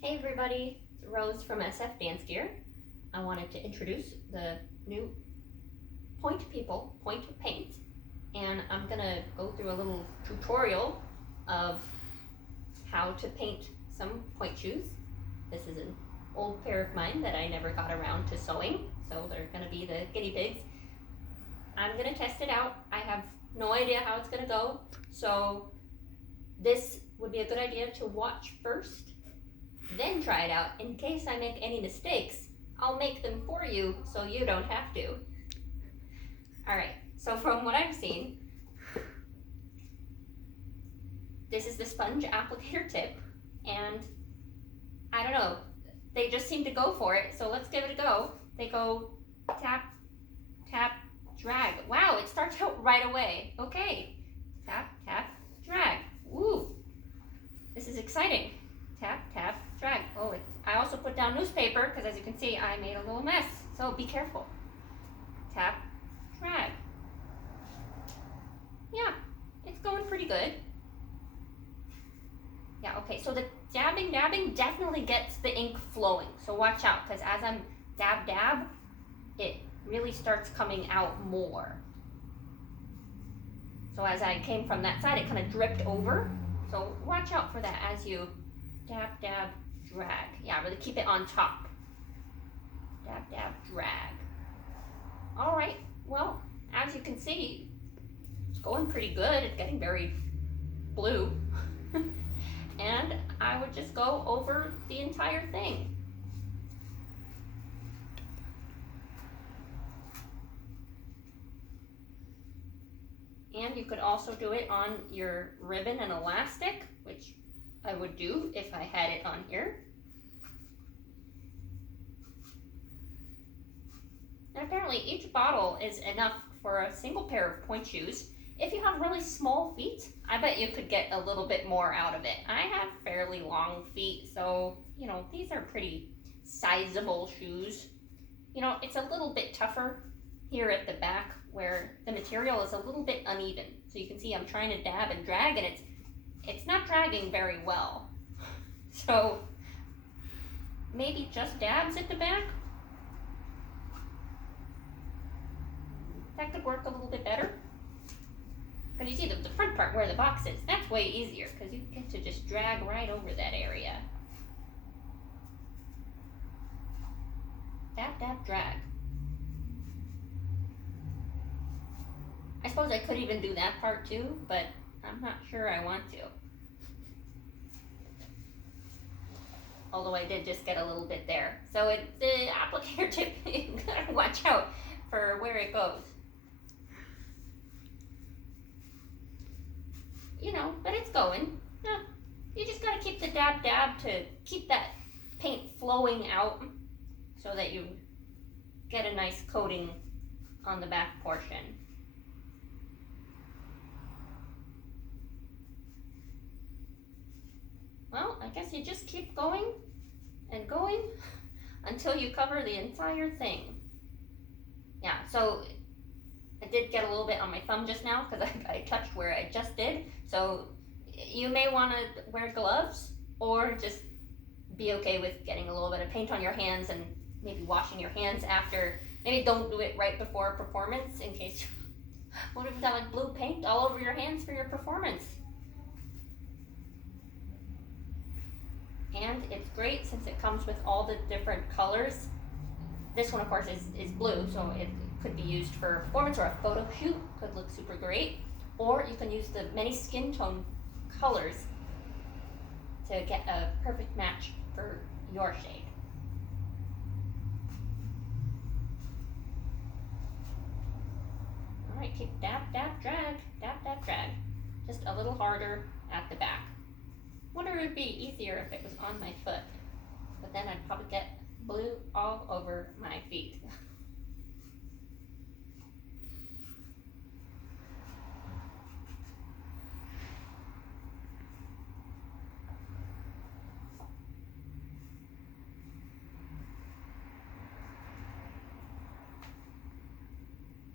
Hey everybody, it's Rose from SF Dance Gear. I wanted to introduce the new Pointe People Point Paint, and I'm gonna go through a little tutorial of how to paint some pointe shoes. This is an old pair of mine that I never got around to sewing, so they're gonna be the guinea pigs. I'm gonna test it out. I have no idea how it's gonna go, so this would be a good idea to watch first, then try it out. In case I make any mistakes, I'll make them for you so you don't have to. Alright, so from what I've seen, this is the sponge applicator tip, and I don't know, they just seem to go for it, so let's give it a go. They go tap, tap, drag. Wow, it starts out right away. Okay, tap, tap, drag. Woo, this is exciting. Tap, tap, drag. Oh, I also put down newspaper because, as you can see, I made a little mess. So be careful. Tap, drag. Yeah, it's going pretty good. Yeah, okay, so the dabbing definitely gets the ink flowing. So watch out, because as I'm dab, it really starts coming out more. So as I came from that side, it kind of dripped over. So watch out for that as you dab, dab, drag. Yeah, really keep it on top. Dab, dab, drag. All right, well, as you can see, it's going pretty good. It's getting very blue. And I would just go over the entire thing. And you could also do it on your ribbon and elastic, which I would do if I had it on here. And apparently each bottle is enough for a single pair of pointe shoes. If you have really small feet, I bet you could get a little bit more out of it. I have fairly long feet, so, these are pretty sizable shoes. It's a little bit tougher here at the back where the material is a little bit uneven. So you can see I'm trying to dab and drag, and it's not dragging very well. So maybe just dabs at the back. That could work a little bit better. Because you see the front part where the box is, that's way easier because you get to just drag right over that area. Dab, dab, drag. I suppose I could even do that part too, but I'm not sure I want to. Although I did just get a little bit there. So it's the applicator tip, you gotta watch out for where it goes. But it's going. Yeah. You just gotta keep the dab to keep that paint flowing out so that you get a nice coating on the back portion. Well, I guess you just keep going and going until you cover the entire thing. Yeah, so I did get a little bit on my thumb just now because I touched where I just did. So you may want to wear gloves or just be okay with getting a little bit of paint on your hands and maybe washing your hands after. Maybe don't do it right before a performance in case what if you got like blue paint all over your hands for your performance. And it's great since it comes with all the different colors. This one, of course, is blue, so it could be used for a performance or a photo shoot. Could look super great. Or you can use the many skin tone colors to get a perfect match for your shade. All right, keep dab, dab, drag, dab, dab, drag. Just a little harder at the back. Wonder if it would be easier if it was on my foot, but then I'd probably get blue all over my feet.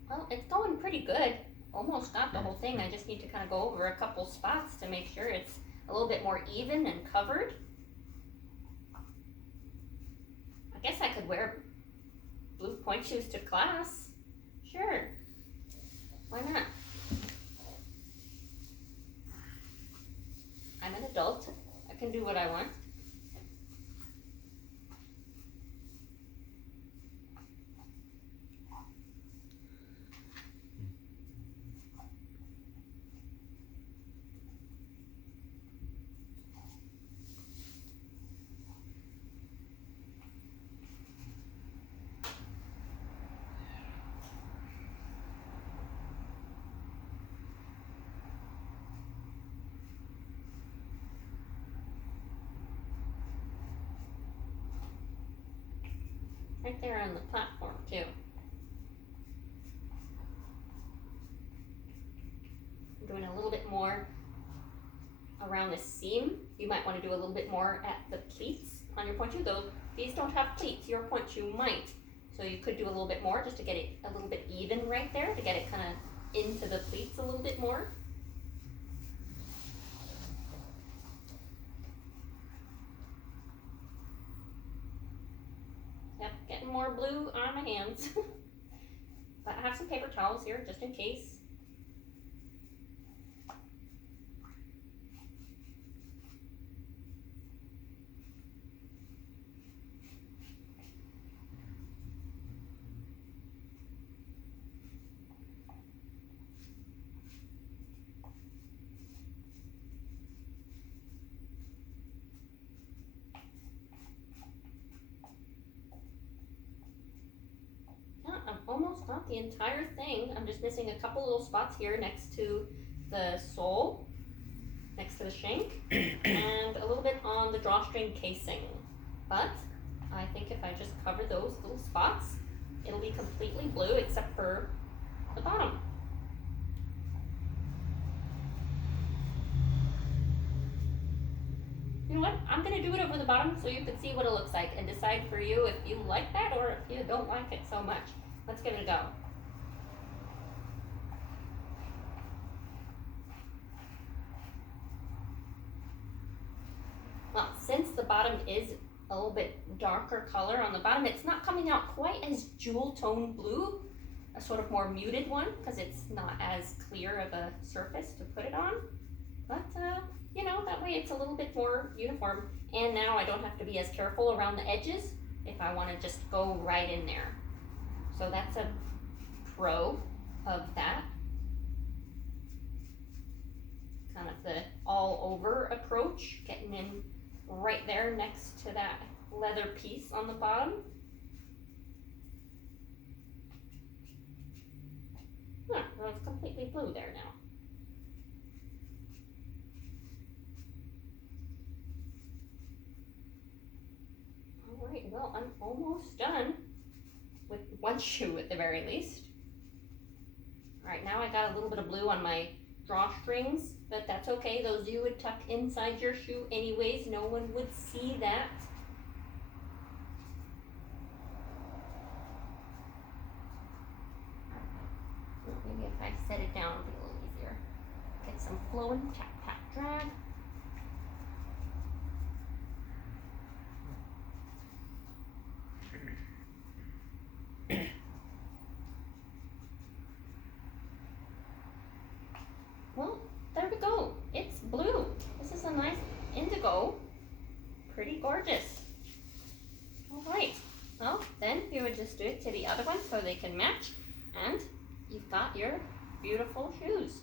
Well, it's going pretty good. Almost got the whole thing. I just need to kind of go over a couple spots to make sure it's a little bit more even and covered. could wear blue pointe shoes to class. Sure. Why not? I'm an adult. I can do what I want. Right there on the platform too. I'm doing a little bit more around the seam. You might want to do a little bit more at the pleats on your pointe shoe, though these don't have pleats. Your pointe shoe might. So you could do a little bit more just to get it a little bit even right there, to get it kind of into the pleats a little bit more. Yep, getting more blue on my hands. But I have some paper towels here just in case. I've almost got the entire thing. I'm just missing a couple little spots here next to the sole, next to the shank, and a little bit on the drawstring casing. But I think if I just cover those little spots, it'll be completely blue except for the bottom. You know what? I'm gonna do it over the bottom so you can see what it looks like and decide for you if you like that or if you don't like it so much. Let's give it a go. Well, since the bottom is a little bit darker color on the bottom, it's not coming out quite as jewel tone blue, a sort of more muted one, because it's not as clear of a surface to put it on. But, you know, that way it's a little bit more uniform. And now I don't have to be as careful around the edges if I want to just go right in there. So that's a pro of that. Kind of the all over approach, getting in right there next to that leather piece on the bottom. Huh, well, it's completely blue there now. All right, well, I'm almost done with one shoe at the very least. All right, now I got a little bit of blue on my drawstrings, but that's okay. Those you would tuck inside your shoe anyways. No one would see that. Maybe if I set it down, it'll be a little easier. Get some flowing tap, tap, drag. Well, there we go. It's blue. This is a nice indigo. Pretty gorgeous. All right. Well, then you would just do it to the other one so they can match, and you've got your beautiful shoes.